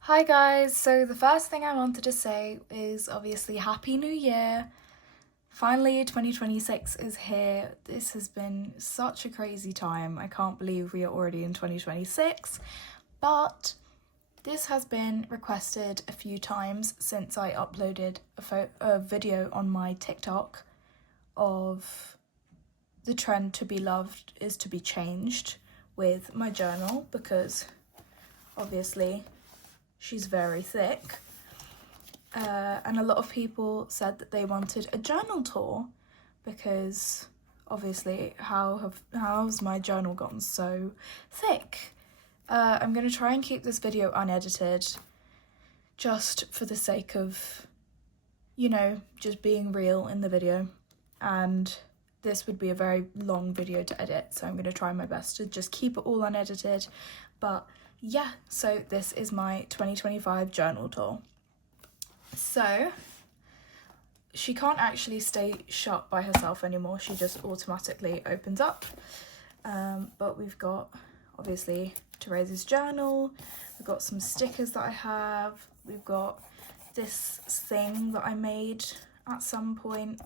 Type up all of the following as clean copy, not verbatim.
Hi guys, so the first thing I wanted to say is obviously Happy New Year. Finally 2026 is here. This has been such a crazy time. I can't believe we are already in 2026, but this has been requested a few times since I uploaded a video on my TikTok of the trend to be loved is to be changed with my journal, because obviously she's very thick. And a lot of people said that they wanted a journal tour because obviously how's my journal gotten so thick? I'm going to try and keep this video unedited just for the sake of, you know, just being real in the video, and this would be a very long video to edit, so I'm going to try my best to just keep it all unedited. But yeah, so this is my 2025 journal tour. So she can't actually stay shut by herself anymore, she just automatically opens up. But we've got obviously Toírese's journal, we've got some stickers that I have, we've got this thing that I made at some point.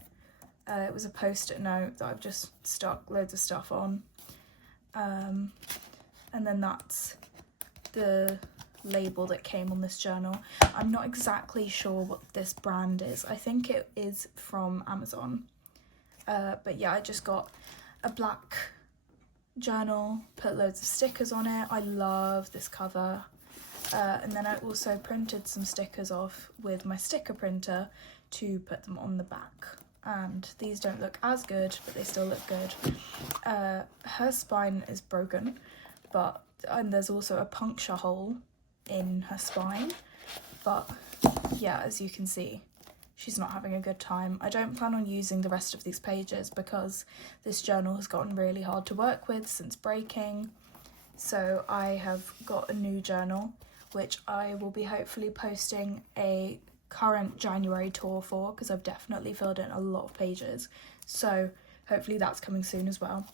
It was a post-it note that I've just stuck loads of stuff on. And then that's the label that came on this journal. I'm not exactly sure what this brand is. I think it is from Amazon. But yeah, I just got a black journal, put loads of stickers on it. I love this cover. And then I also printed some stickers off with my sticker printer to put them on the back. And these don't look as good, but they still look good. Her spine is broken, and there's also a puncture hole in her spine, but yeah, as you can see, she's not having a good time. I don't plan on using the rest of these pages because this journal has gotten really hard to work with since breaking. So I have got a new journal, which I will be hopefully posting a current January tour for, because I've definitely filled in a lot of pages, so hopefully that's coming soon as well.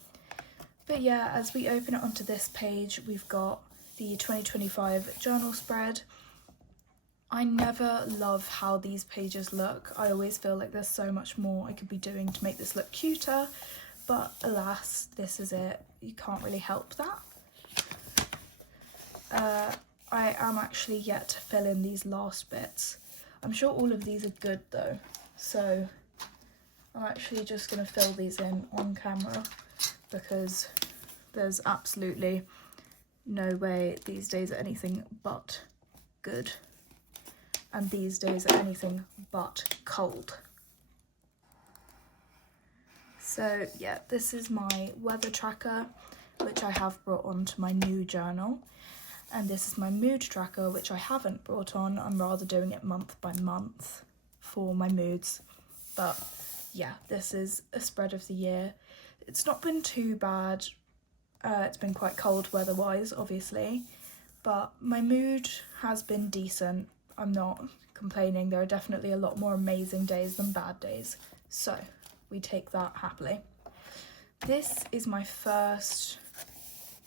But yeah, as we open it onto this page, we've got the 2025 journal spread. I never love how these pages look. I always feel like there's so much more I could be doing to make this look cuter, but alas, this is it. You can't really help that. I am actually yet to fill in these last bits. I'm sure all of these are good though, so I'm actually just going to fill these in on camera, because there's absolutely no way these days are anything but good, and these days are anything but cold. So yeah, this is my weather tracker, which I have brought onto my new journal, and this is my mood tracker, which I haven't brought on. I'm rather doing it month by month for my moods. But yeah, this is a spread of the year. It's not been too bad. It's been quite cold weather-wise, obviously, but my mood has been decent. I'm not complaining. There are definitely a lot more amazing days than bad days, so we take that happily. This is my first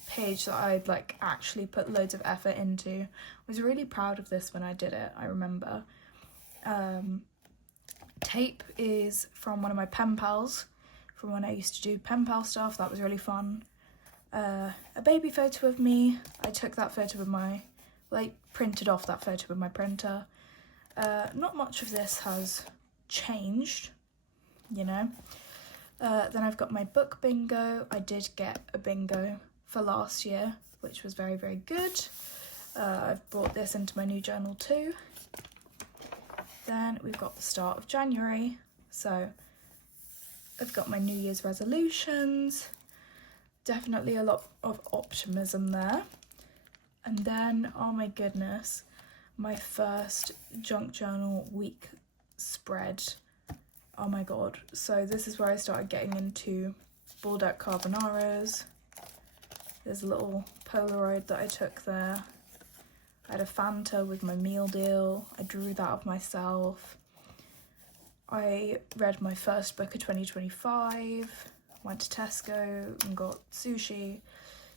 page that I'd actually put loads of effort into. I was really proud of this when I did it, I remember. Tape is from one of my pen pals, from when I used to do pen pal stuff. That was really fun. A baby photo of me. I took that photo with printed off that photo with my printer. Not much of this has changed, you know. Then I've got my book bingo. I did get a bingo for last year, which was very, very good. I've brought this into my new journal too. Then we've got the start of January, so I've got my New Year's resolutions. Definitely a lot of optimism there. And then, oh my goodness, my first junk journal week spread. Oh my god. So this is where I started getting into Baldock carbonaras. There's a little Polaroid that I took there. I had a Fanta with my meal deal. I drew that of myself. I read my first book of 2025, went to Tesco and got sushi.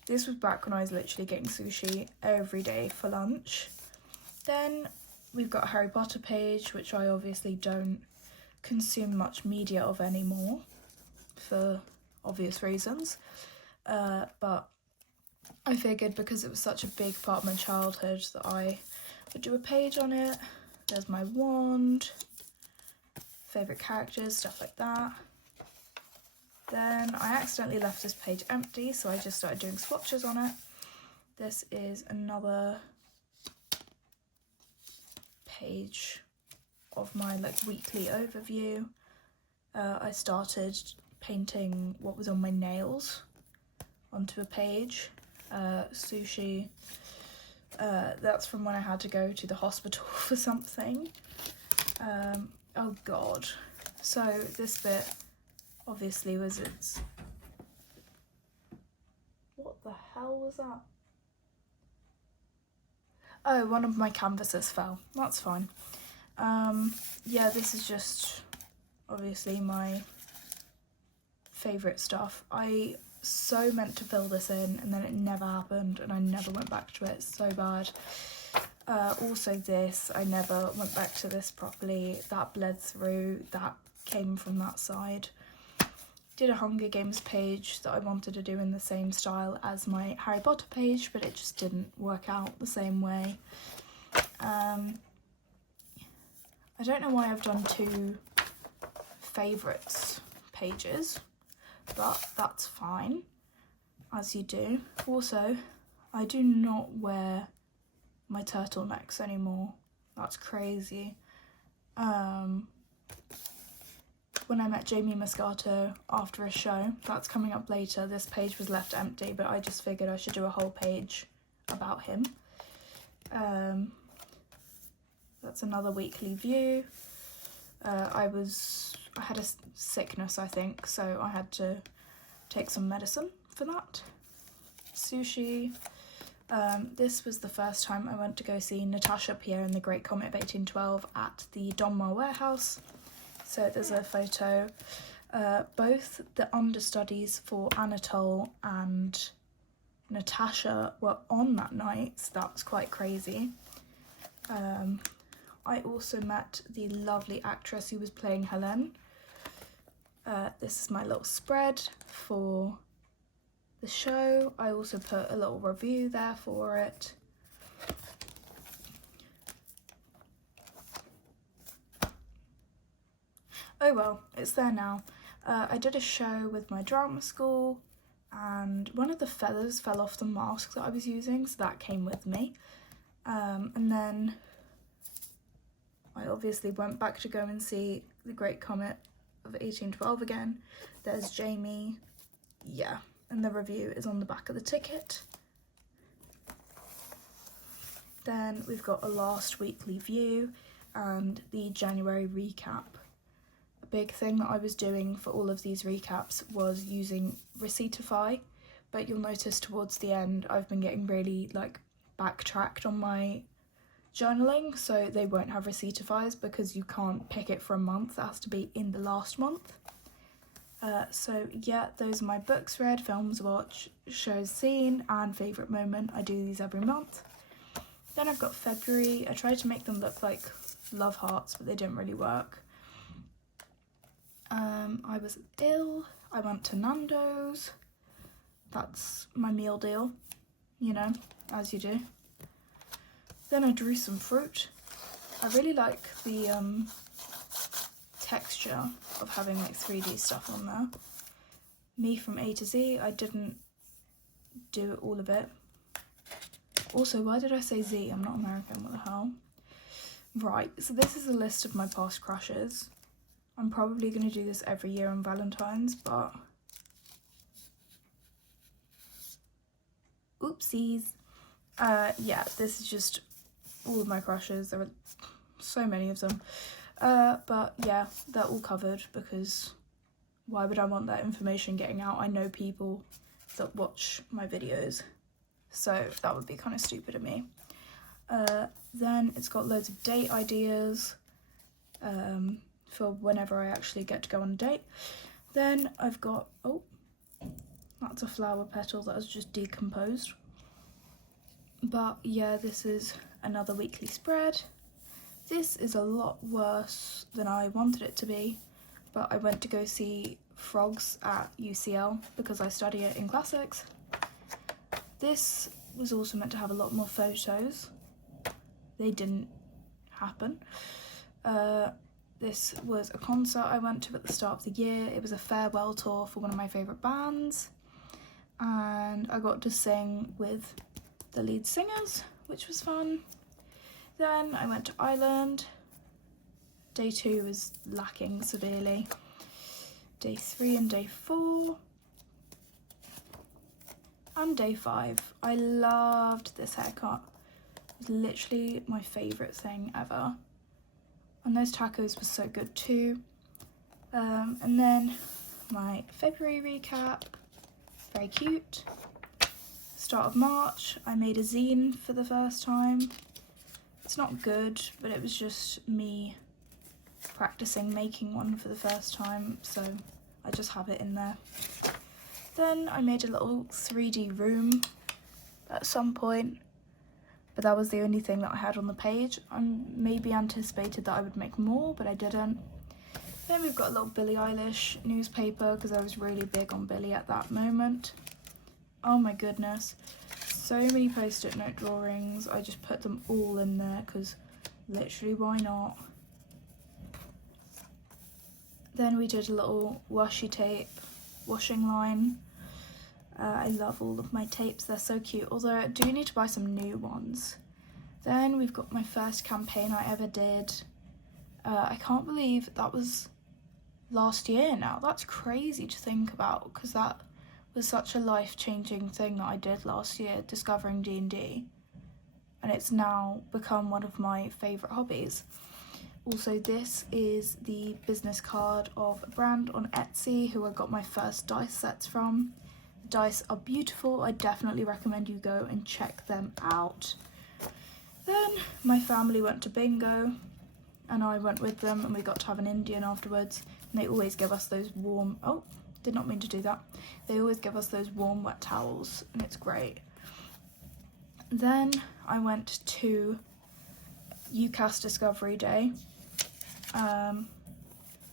This was back when I was literally getting sushi every day for lunch. Then we've got a Harry Potter page, which I obviously don't consume much media of anymore for obvious reasons. But I figured because it was such a big part of my childhood that I would do a page on it. There's my wand, favourite characters, stuff like that. Then I accidentally left this page empty, so I just started doing swatches on it. This is another page of my like weekly overview. I started painting what was on my nails onto a page. Sushi, that's from when I had to go to the hospital for something. Oh god, so this bit obviously was its... What the hell was that? Oh, one of my canvases fell. That's fine. Yeah, this is just obviously my favourite stuff. I so meant to fill this in and then it never happened and I never went back to it. It's so bad. Also this, I never went back to this properly. That bled through, that came from that side. Did a Hunger Games page that I wanted to do in the same style as my Harry Potter page, but it just didn't work out the same way. I don't know why I've done two favourites pages, but that's fine, as you do. Also, I do not wear my turtlenecks anymore. That's crazy. When I met Jamie Moscato after a show, that's coming up later. This page was left empty, but I just figured I should do a whole page about him. That's another weekly view. I had a sickness, I think, so I had to take some medicine for that. Sushi. This was the first time I went to go see Natasha Pierre and the Great Comet of 1812 at the Donmar warehouse. So there's a photo. Both the understudies for Anatole and Natasha were on that night, so that was quite crazy. I also met the lovely actress who was playing Helene. This is my little spread for the show. I also put a little review there for it. Oh well, it's there now. I did a show with my drama school and one of the feathers fell off the mask that I was using, so that came with me. And then I obviously went back to go and see the Great Comet of 1812 again. There's Jamie, yeah, and the review is on the back of the ticket. Then we've got a last weekly view and the January recap. A big thing that I was doing for all of these recaps was using Receiptify, but you'll notice towards the end I've been getting really like backtracked on my journaling, so they won't have Receiptifies because you can't pick it for a month. It has to be in the last month. So yeah, those are my books read, films watched, shows seen, and favourite moment. I do these every month. Then I've got February. I tried to make them look like love hearts, but they didn't really work. I was ill. I went to Nando's. That's my meal deal, you know, as you do. Then I drew some fruit. I really like the texture of having like 3D stuff on there. Me from A to Z. I didn't do all of it. Also, why did I say Z? I'm not American, what the hell? Right, so this is a list of my past crushes. I'm probably going to do this every year on Valentine's, but... oopsies. Yeah, this is just all of my crushes. There are so many of them. But yeah, they're all covered because why would I want that information getting out? I know people that watch my videos, so that would be kind of stupid of Then it's got loads of date ideas, for whenever I actually get to go on a date. Then I've got, oh, that's a flower petal that has just decomposed. But yeah, this is another weekly spread. This is a lot worse than I wanted it to be, but I went to go see frogs at UCL because I study it in classics. This was also meant to have a lot more photos. They didn't happen. This was a concert I went to at the start of the year. It was a farewell tour for one of my favourite bands, and I got to sing with the lead singers, which was fun. Then I went to Ireland. Day 2 was lacking severely. Day 3 and day 4. And day 5. I loved this haircut. It was literally my favourite thing ever. And those tacos were so good too. And then my February recap. Very cute. Start of March, I made a zine for the first time. It's not good, but it was just me practicing making one for the first time, so I just have it in there. Then I made a little 3D room at some point, but that was the only thing that I had on the page. I maybe anticipated that I would make more, but I didn't. Then we've got a little Billie Eilish newspaper because I was really big on Billie at that moment. Oh my goodness, so many post-it note drawings. I just put them all in there because literally why not. Then we did a little washi tape washing line. I love all of my tapes, they're so cute, although I do need to buy some new ones. Then we've got my first campaign I ever did. I can't believe that was last year now. That's crazy to think about because that was such a life-changing thing that I did last year, discovering D&D, and it's now become one of my favourite hobbies. Also, this is the business card of a brand on Etsy who I got my first dice sets from. The dice are beautiful. I definitely recommend you go and check them out. Then my family went to bingo and I went with them, and we got to have an Indian afterwards, and they always give us those warm, oh, did not mean to do that. They always give us those warm wet towels and it's great. Then I went to UCAS Discovery Day.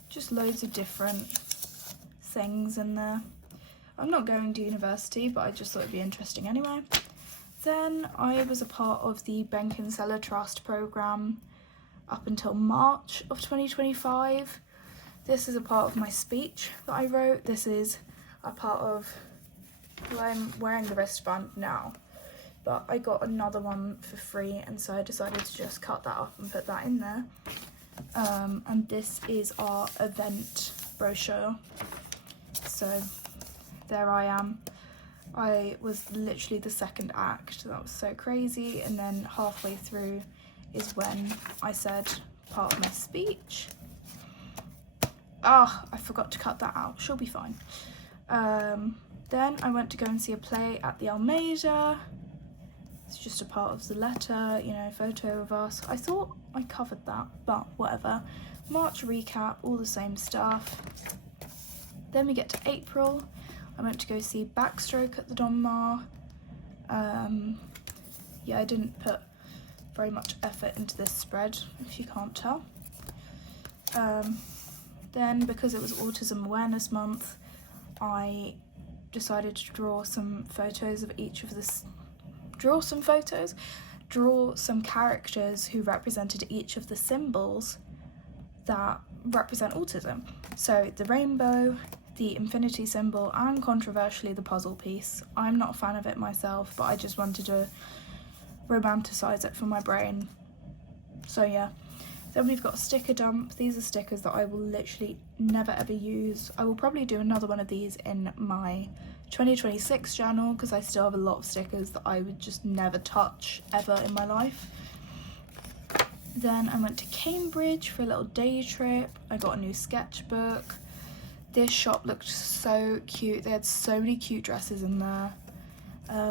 Just loads of different things in there. I'm not going to university, but I just thought it'd be interesting anyway. Then I was a part of the Benkinsella Trust programme up until March of 2025. This is a part of my speech that I wrote. This is a part of, well, I'm wearing the wristband now, but I got another one for free, and so I decided to just cut that up and put that in there. And this is our event brochure. So there I am. I was literally the second act. That was so crazy. And then halfway through is when I said part of my speech. Ah, I forgot to cut that out. She'll be fine. Then I went to go and see a play at the Almeida. It's just a part of the letter, you know, photo of us. I thought I covered that, but whatever. March recap, all the same stuff. Then we get to April. I went to go see Backstroke at the Donmar. Yeah, I didn't put very much effort into this spread, if you can't tell. Then, because it was Autism Awareness Month, I decided to draw some photos of each of the... Draw some characters who represented each of the symbols that represent autism. So the rainbow, the infinity symbol, and controversially the puzzle piece. I'm not a fan of it myself, but I just wanted to romanticize it for my brain. So yeah. Then we've got sticker dump. These are stickers that I will literally never ever use. I will probably do another one of these in my 2026 journal because I still have a lot of stickers that I would just never touch ever in my life. Then I went to Cambridge for a little day trip. I got a new sketchbook. This shop looked so cute. They had so many cute dresses in there.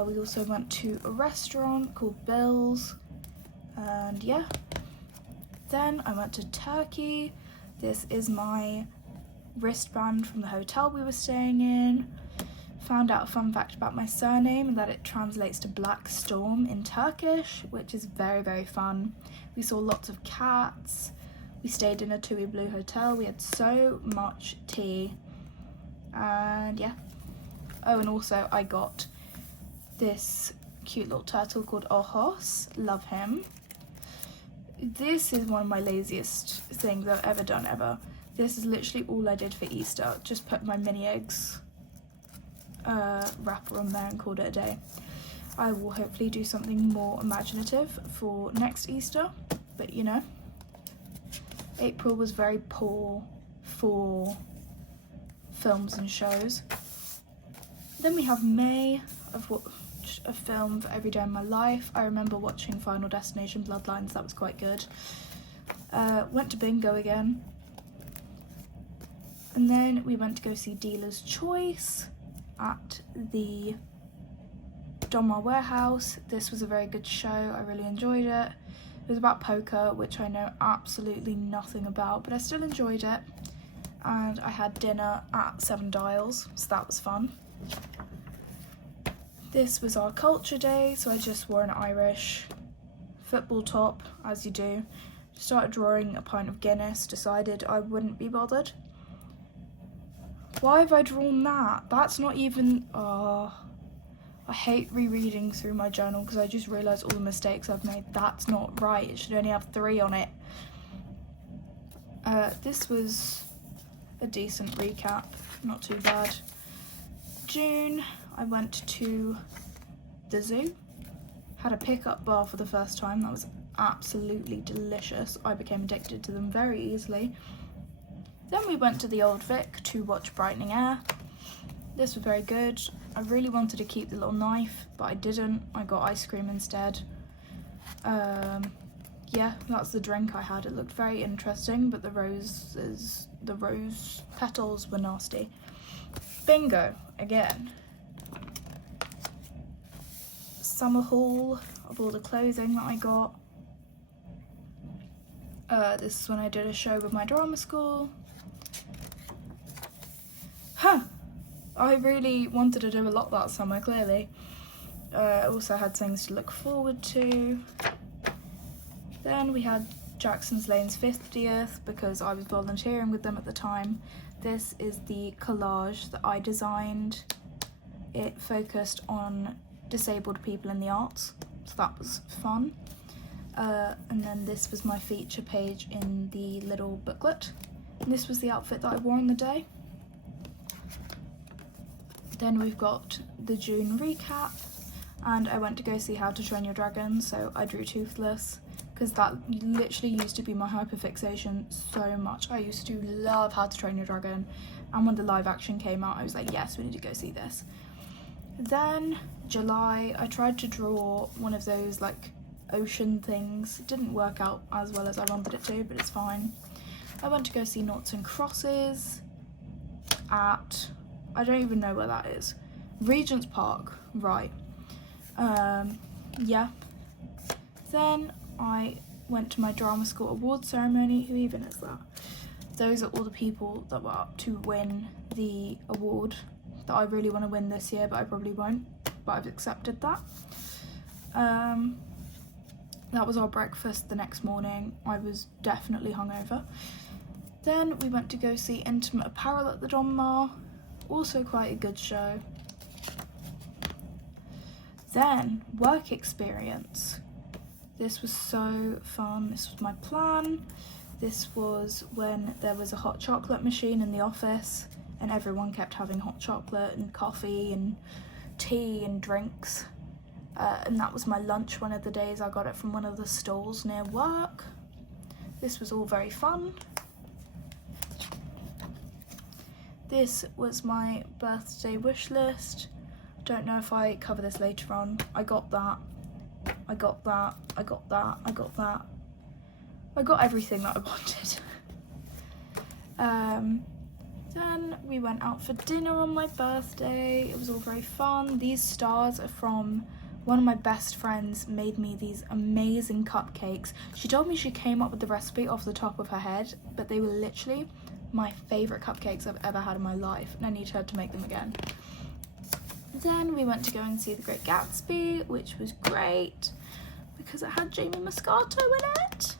We also went to a restaurant called Bill's, and yeah. Then I went to Turkey. This is my wristband from the hotel we were staying in. Found out a fun fact about my surname, that it translates to Black Storm in Turkish, which is very, very fun. We saw lots of cats. We stayed in a TUI Blue hotel. We had so much tea. And yeah. Oh, and also I got this cute little turtle called Ojos. Love him. This is one of my laziest things I've ever done ever. This is literally all I did for Easter. Just put my mini eggs wrapper on there and called it a day. I will hopefully do something more imaginative for next Easter, but you know, April was very poor for films and shows. Then we have May. I've watched a film for every day in my life. I remember watching Final Destination Bloodlines, that was quite good. Went to bingo again. And then we went to go see Dealer's Choice at the Donmar Warehouse. This was a very good show. I really enjoyed it. It was about poker, which I know absolutely nothing about, but I still enjoyed it. And I had dinner at Seven Dials, so that was fun. This was our culture day, so I just wore an Irish football top, as you do. Started drawing a pint of Guinness, decided I wouldn't be bothered. Why have I drawn that? That's not even... I hate rereading through my journal because I just realised all the mistakes I've made. That's not right. It should only have 3 on it. This was a decent recap. Not too bad. June, I went to the zoo. Had a pickup bar for the first time. That was absolutely delicious. I became addicted to them very easily. Then we went to the Old Vic to watch Brightening Air. This was very good. I really wanted to keep the little knife, but I didn't. I got ice cream instead. Yeah, that's the drink I had. It looked very interesting, but the rose petals were nasty. Bingo, again. Summer haul of all the clothing that I got. This is when I did a show with my drama school. I really wanted to do a lot that summer, clearly. I also had things to look forward to. Then we had Jackson's Lane's 50th because I was volunteering with them at the time. This is the collage that I designed. It focused on disabled people in the arts, so that was fun. And then this was my feature page in the little booklet. And this was the outfit that I wore on the day. Then we've got the June recap, and I went to go see How to Train Your Dragon, so I drew Toothless, because that literally used to be my hyperfixation so much. I used to love How to Train Your Dragon, and when the live action came out, I was like, yes, we need to go see this. Then, July, I tried to draw one of those, like, ocean things. It didn't work out as well as I wanted it to, but it's fine. I went to go see Noughts and Crosses at... I don't even know where that is. Regent's Park, right. Yeah. Then I went to my drama school award ceremony. Who even is that? Those are all the people that were up to win the award that I really want to win this year, but I probably won't. But I've accepted that. That was our breakfast the next morning. I was definitely hungover. Then we went to go see Intimate Apparel at the Donmar. Also quite a good show. Then, work experience. This was so fun. This was my plan. This was when there was a hot chocolate machine in the office and everyone kept having hot chocolate and coffee and tea and drinks. And that was my lunch one of the days. I got it from one of the stalls near work. This was all very fun. This was my birthday wish list. Don't know if I cover this later on. I got that. I got that. I got that. I got that. I got everything that I wanted. Then we went out for dinner on my birthday. It was all very fun. These stars are from one of my best friends made me these amazing cupcakes. She told me she came up with the recipe off the top of her head, but they were literally my favourite cupcakes I've ever had in my life, and I need her to make them again. Then we went to go and see The Great Gatsby, which was great because it had Jamie Moscato in it.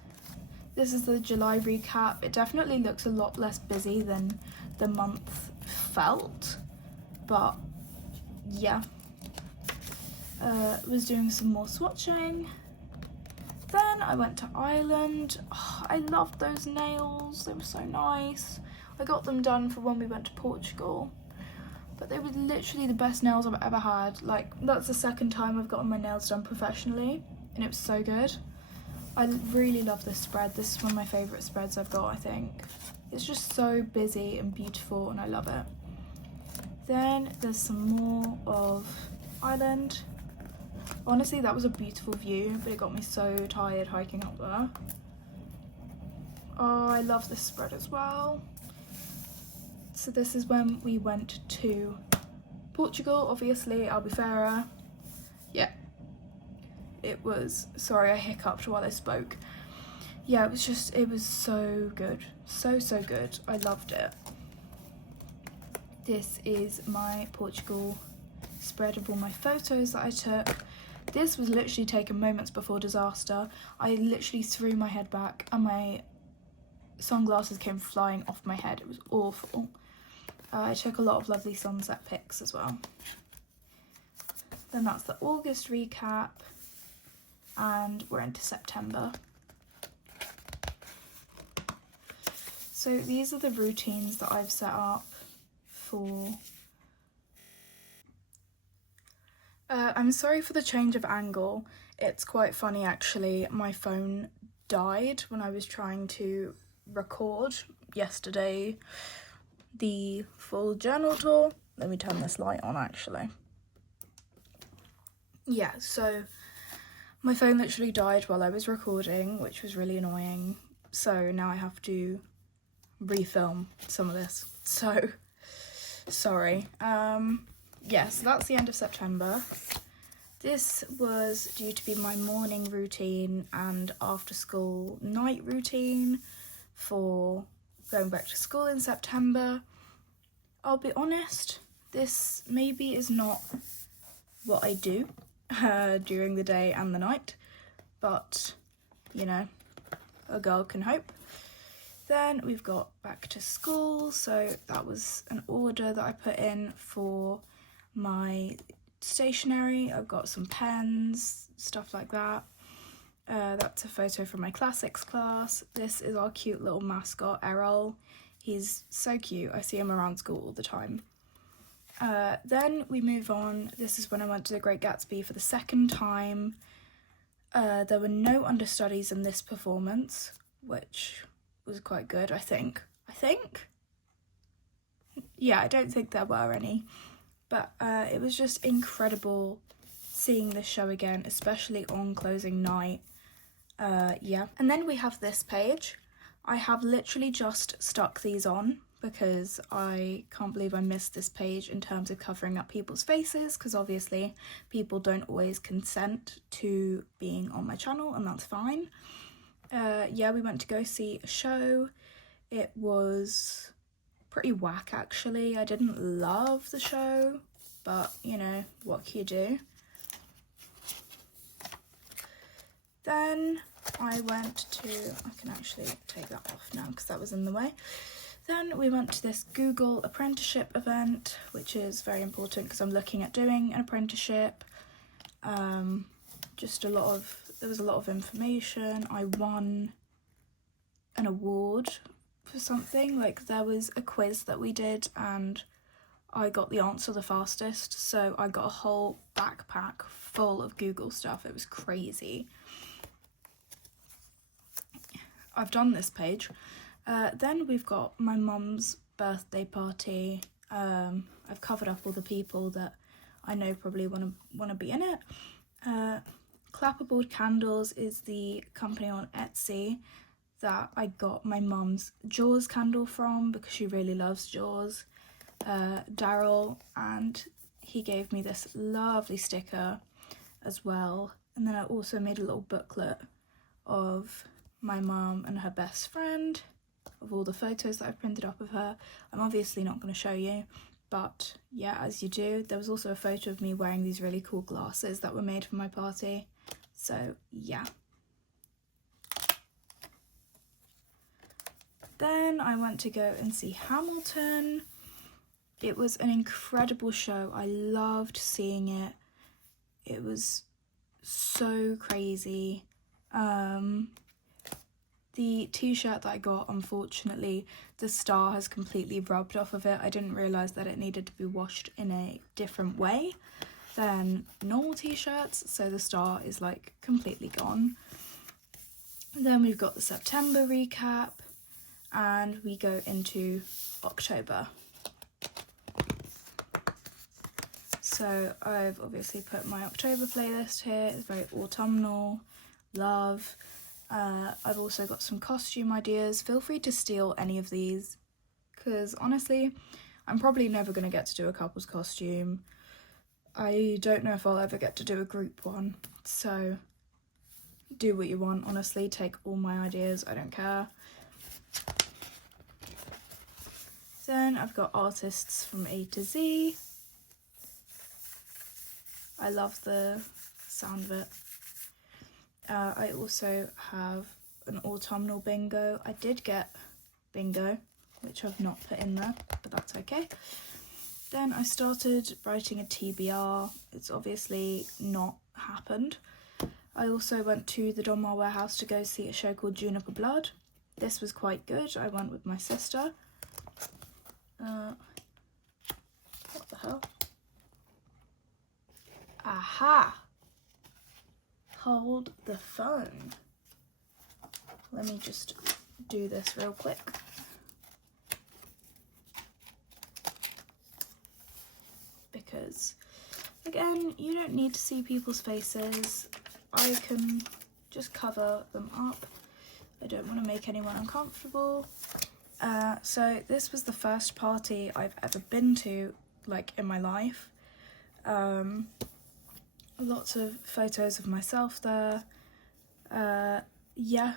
This is the July recap. It definitely looks a lot less busy than the month felt, but yeah. Was doing some more swatching. Then I went to Ireland. Oh, I loved those nails, they were so nice. I got them done for when we went to Portugal, but they were literally the best nails I've ever had. Like, that's the second time I've gotten my nails done professionally, and it was so good. I really love this spread. This is one of my favourite spreads I've got, I think. It's just so busy and beautiful, and I love it. Then there's some more of Ireland. Honestly, that was a beautiful view, but it got me so tired hiking up there. Oh, I love this spread as well. So this is when we went to Portugal, obviously, Albufeira. Yeah. It was, sorry, I hiccuped while I spoke. Yeah, it was so good. So good. I loved it. This is my Portugal spread of all my photos that I took. This was literally taken moments before disaster. I literally threw my head back and my sunglasses came flying off my head. It was awful. I took a lot of lovely sunset pics as well. Then that's the August recap, and we're into September. So these are the routines that I've set up for... I'm sorry for the change of angle. It's quite funny actually. My phone died when I was trying to record yesterday the full journal tour. Let me turn this light on actually. Yeah, so my phone literally died while I was recording, which was really annoying. So now I have to refilm some of this. So sorry. Yeah, so that's the end of September. This was due to be my morning routine and after school night routine for going back to school in September. I'll be honest, this maybe is not what I do during the day and the night, but you know, a girl can hope. Then we've got back to school, so that was an order that I put in for my stationery. I've got some pens, stuff like that. That's a photo from my classics class. This is our cute little mascot, Errol. He's so cute. I see him around school all the time. Then we move on. This is when I went to The Great Gatsby for the second time. There were no understudies in this performance, which was quite good, I think. Yeah, I don't think there were any. But it was just incredible seeing this show again, especially on closing night. Yeah. And then we have this page. I have literally just stuck these on because I can't believe I missed this page in terms of covering up people's faces, because obviously people don't always consent to being on my channel, and that's fine. Yeah, we went to go see a show. It was pretty whack actually. I didn't love the show, but you know, what can you do? Then I went to, I can actually take that off now because that was in the way. Then we went to this Google apprenticeship event, which is very important because I'm looking at doing an apprenticeship. Just there was a lot of information. I won an award for something, like there was a quiz that we did and I got the answer the fastest, so I got a whole backpack full of Google stuff. It was crazy. I've done this page. Then we've got my mum's birthday party. I've covered up all the people that I know probably want to be in it. Clapperboard Candles is the company on Etsy that I got my mum's Jaws candle from because she really loves Jaws. Daryl, and he gave me this lovely sticker as well. And then I also made a little booklet of my mum and her best friend, of all the photos that I've printed up of her. I'm obviously not going to show you, but yeah, as you do. There was also a photo of me wearing these really cool glasses that were made for my party. So yeah. Then I went to go and see Hamilton. It was an incredible show. I loved seeing it. It was so crazy. The t-shirt that I got, unfortunately, the star has completely rubbed off of it. I didn't realise that it needed to be washed in a different way than normal t-shirts, so the star is like completely gone. Then we've got the September recap, and we go into October. So I've obviously put my October playlist here. It's very autumnal, love. I've also got some costume ideas. Feel free to steal any of these, because honestly, I'm probably never going to get to do a couple's costume. I don't know if I'll ever get to do a group one, so do what you want, honestly. Take all my ideas, I don't care. Then I've got artists from A to Z. I love the sound of it. I also have an autumnal bingo. I did get bingo, which I've not put in there, but that's okay. Then I started writing a TBR. It's obviously not happened. I also went to the Donmar Warehouse to go see a show called Juniper Blood. This was quite good. I went with my sister. What the hell? Aha! Hold the phone. Let me just do this real quick. Because, again, you don't need to see people's faces. I can just cover them up. I don't want to make anyone uncomfortable. So this was the first party I've ever been to, like, in my life. Lots of photos of myself there. Yeah,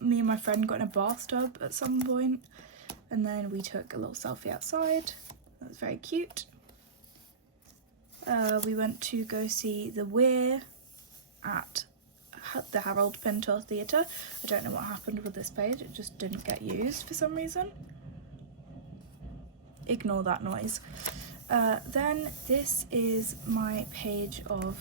me and my friend got in a bathtub at some point, and then we took a little selfie outside. That was very cute. We went to go see The Weir at the Harold Pintor Theatre. I don't know what happened with this page, it just didn't get used for some reason. Ignore that noise. Then this is my page of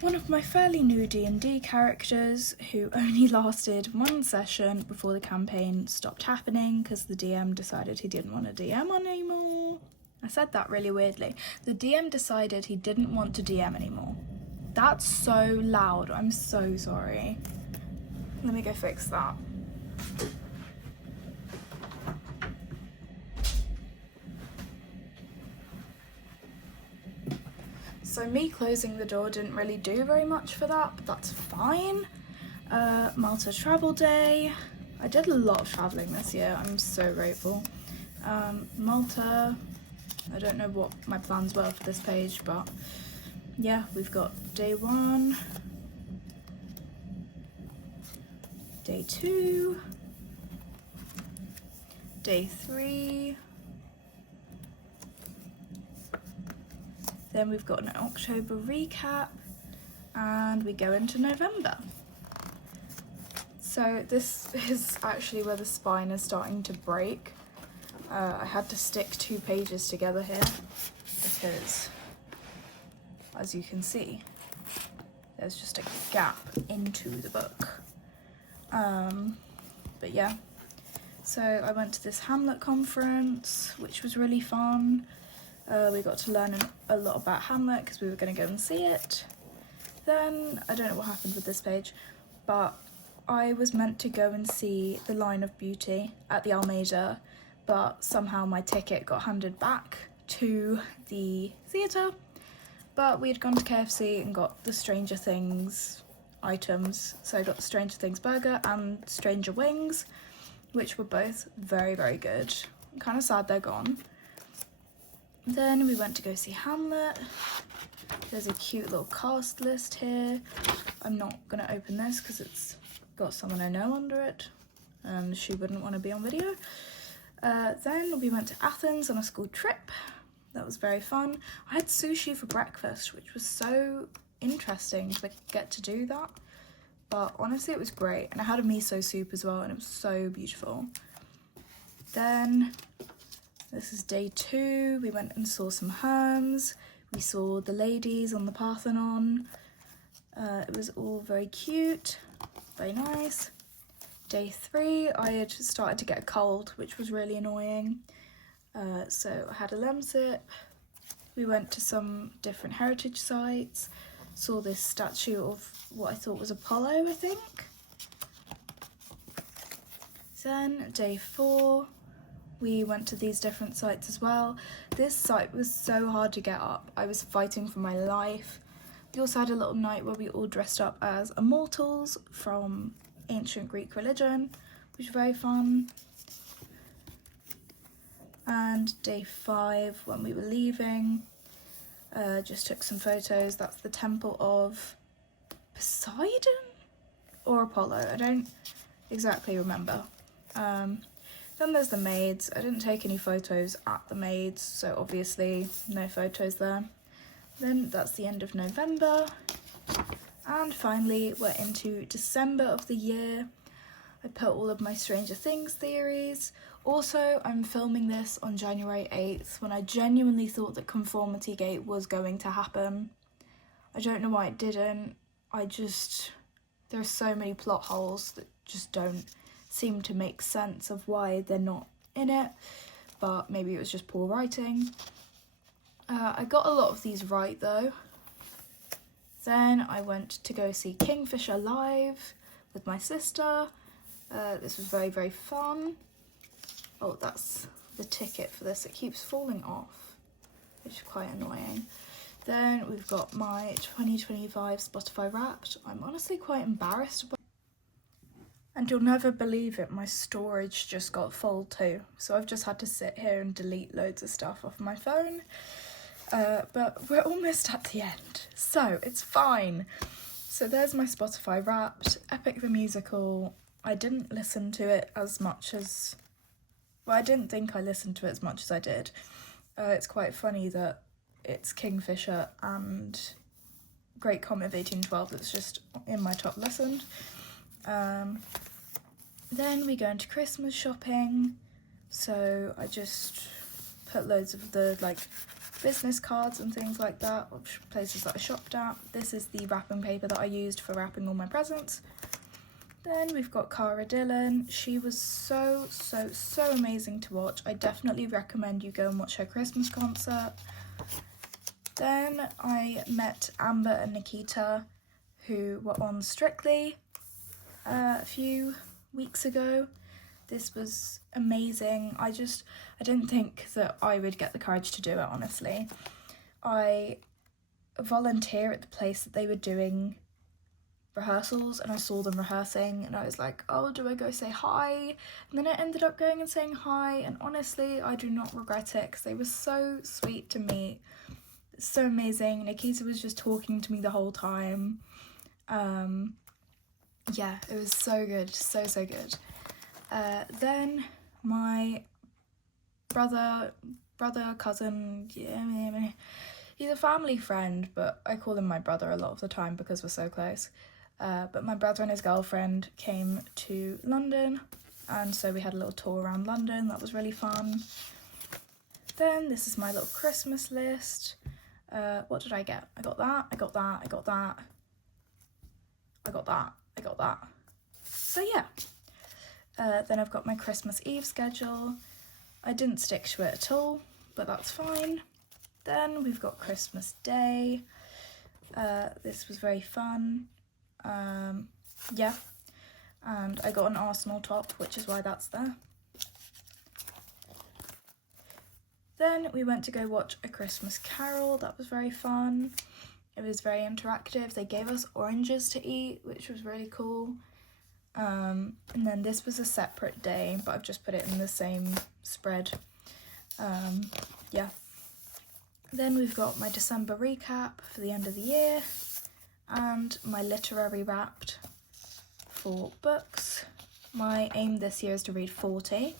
one of my fairly new D&D characters who only lasted one session before the campaign stopped happening because the DM decided he didn't want to DM anymore. I said that really weirdly. The DM decided he didn't want to DM anymore. That's so loud. I'm so sorry. Let me go fix that. So me closing the door didn't really do very much for that, but that's fine. Malta travel day. I did a lot of traveling this year. I'm so grateful. Malta. I don't know what my plans were for this page, but yeah, we've got day 1, day 2, day 3, then we've got an October recap, and we go into November. So this is actually where the spine is starting to break. I had to stick 2 pages together here because, as you can see, there's just a gap into the book. But yeah, so I went to this Hamlet conference, which was really fun. We got to learn a lot about Hamlet because we were going to go and see it. Then, I don't know what happened with this page, but I was meant to go and see The Line of Beauty at the Almeida, but somehow my ticket got handed back to the theatre. But we had gone to KFC and got the Stranger Things items. So I got the Stranger Things burger and Stranger Wings, which were both very, very good. I'm kind of sad they're gone. Then we went to go see Hamlet. There's a cute little cast list here. I'm not going to open this because it's got someone I know under it. She wouldn't want to be on video. Then we went to Athens on a school trip. That was very fun. I had sushi for breakfast, which was so interesting to get to do that. But honestly, it was great. And I had a miso soup as well, and it was so beautiful. Then, this is day 2. We went and saw some herms. We saw the ladies on the Parthenon. It was all very cute, very nice. Day 3, I had started to get a cold, which was really annoying. So I had a lemsip. We went to some different heritage sites. Saw this statue of what I thought was Apollo, I think. Then day 4, we went to these different sites as well. This site was so hard to get up. I was fighting for my life. We also had a little night where we all dressed up as immortals from ancient Greek religion, which was very fun. And day 5, when we were leaving, just took some photos. That's the temple of Poseidon or Apollo. I don't exactly remember. Then there's the maids. I didn't take any photos at the maids, so obviously no photos there. Then that's the end of November. And finally, we're into December of the year. I put all of my Stranger Things theories. Also, I'm filming this on January 8th when I genuinely thought that Conformity Gate was going to happen. I don't know why it didn't. There are so many plot holes that just don't seem to make sense of why they're not in it, but maybe it was just poor writing. I got a lot of these right though. Then I went to go see Kingfisher live with my sister. This was very, very fun. Oh, that's the ticket for this. It keeps falling off, which is quite annoying. Then we've got my 2025 Spotify Wrapped. I'm honestly quite embarrassed about. And you'll never believe it, my storage just got full too. So I've just had to sit here and delete loads of stuff off my phone. But we're almost at the end, so it's fine. So there's my Spotify Wrapped. Epic the Musical. I didn't listen to it as much as... Well, I didn't think I listened to it as much as I did. It's quite funny that it's Kingfisher and Great Comet of 1812 that's just in my top listened. Then we go into Christmas shopping. So I just put loads of the business cards and things like that of places that I shopped at. This is the wrapping paper that I used for wrapping all my presents. Then we've got Cara Dillon. She was so amazing to watch. I definitely recommend you go and watch her Christmas concert. Then I met Amber and Nikita, who were on Strictly a few weeks ago. This was amazing. I didn't think that I would get the courage to do it, honestly. I volunteer at the place that they were doing rehearsals, and I saw them rehearsing and I was like, oh, do I go say hi? And then I ended up going and saying hi, and honestly I do not regret it because they were so sweet to me. So amazing. Nikita was just talking to me the whole time. Yeah, it was so good, so good. Then my cousin, yeah, he's a family friend, but I call him my brother a lot of the time because we're so close. But my brother and his girlfriend came to London, and so we had a little tour around London. That was really fun. Then this is my little Christmas list. What did I get? I got that, I got that, I got that, I got that, I got that. So yeah. Then I've got my Christmas Eve schedule. I didn't stick to it at all, but that's fine. Then we've got Christmas Day. This was very fun. Yeah, and I got an Arsenal top, which is why that's there. Then we went to go watch A Christmas Carol. That was very fun. It was very interactive. They gave us oranges to eat, which was really cool. And then this was a separate day, but I've just put it in the same spread. Yeah. Then we've got my December recap for the end of the year and my literary wrapped for books. My aim this year is to read 40.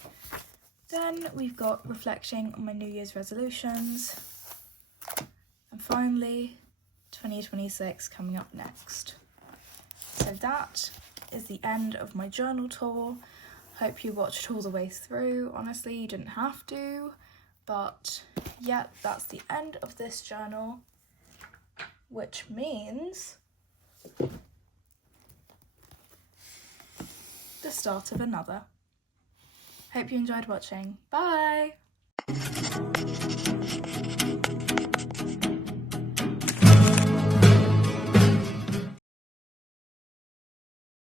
Then we've got reflecting on my New Year's resolutions. And finally, 2026 coming up next. So that is the end of my journal tour. Hope you watched all the way through. Honestly, you didn't have to, but yeah, that's the end of this journal, which means the start of another. Hope you enjoyed watching. Bye!